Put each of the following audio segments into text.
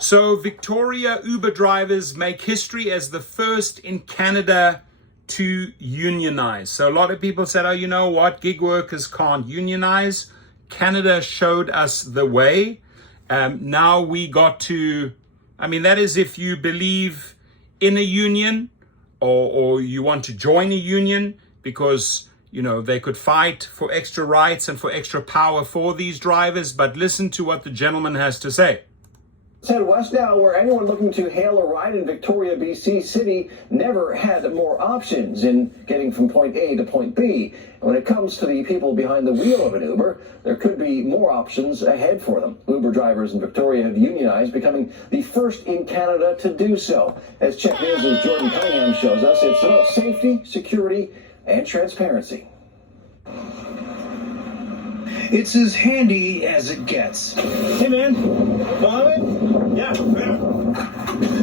So Victoria Uber drivers make history as the first in Canada to unionize. So a lot of people said, oh, you know what? Gig workers can't unionize. Canada showed us the way. Now we got to, that is if you believe in a union or you want to join a union because, they could fight for extra rights and for extra power for these drivers. But listen to what the gentleman has to say. Head west now, where anyone looking to hail a ride in Victoria, BC City never had more options in getting from point A to point B. And when it comes to the people behind the wheel of an Uber, there could be more options ahead for them. Uber drivers in Victoria have unionized, becoming the first in Canada to do so. As Check News' Jordan Cunningham shows us, it's about safety, security, and transparency. It's as handy as it gets. Hey man, Mohammed? Yeah.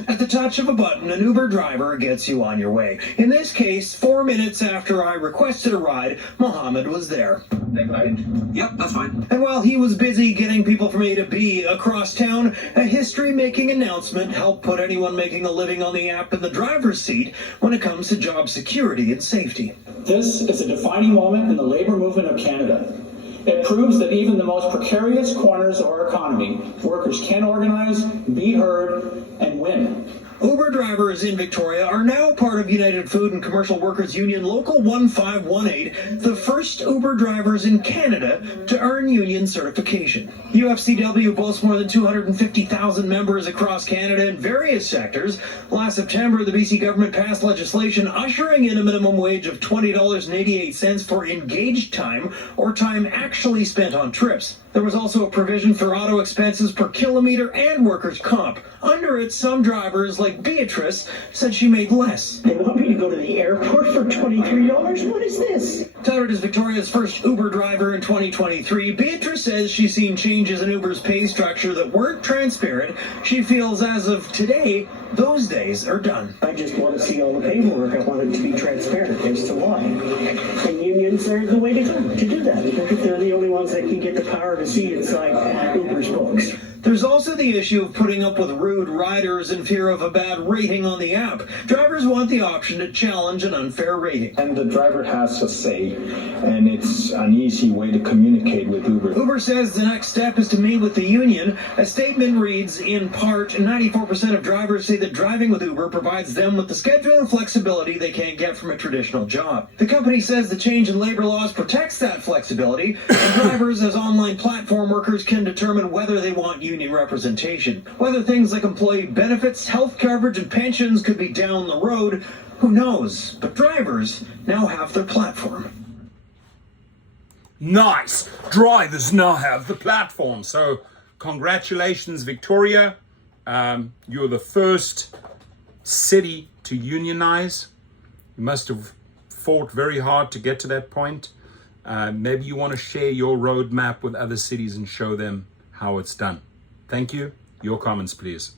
At the touch of a button, an Uber driver gets you on your way. In this case, 4 minutes after I requested a ride, Mohammed was there. Yep, that's fine. And while he was busy getting people from A to B across town, a history-making announcement helped put anyone making a living on the app in the driver's seat when it comes to job security and safety. This is a defining moment in the labor movement of Canada. It proves that even the most precarious corners of our economy, workers can organize, be heard, and win. Uber drivers in Victoria are now part of United Food and Commercial Workers Union Local 1518, the first Uber drivers in Canada to earn union certification. UFCW boasts more than 250,000 members across Canada in various sectors. Last September, the BC government passed legislation ushering in a minimum wage of $20.88 for engaged time or time actually spent on trips. There was also a provision for auto expenses per kilometer and workers' comp. Under it, some drivers, like Beatrice, said she made less. They want me to go to the airport for $23? What is this? Touted as Victoria's first Uber driver in 2023, Beatrice says she's seen changes in Uber's pay structure that weren't transparent. She feels as of today, those days are done. I just want to see all the paperwork. I want it to be transparent as to why. And unions are the way to go to do that. Because they're the only ones that can get the power to see inside Uber's books. There's also the issue of putting up with rude riders in fear of a bad rating on the app. Drivers want the option to challenge an unfair rating. And the driver has a say, and it's an easy way to communicate with Uber. Uber says the next step is to meet with the union. A statement reads, in part, 94% of drivers say that driving with Uber provides them with the schedule and flexibility they can't get from a traditional job. The company says the change in labor laws protects that flexibility, and drivers as online platform workers can determine whether they want union representation. Whether things like employee benefits, health coverage, and pensions could be down the road, who knows? But drivers now have their platform. Nice! Drivers now have the platform. So congratulations, Victoria. You're the first city to unionize. You must have fought very hard to get to that point. Maybe you want to share your roadmap with other cities and show them how it's done. Thank you. Your comments, please.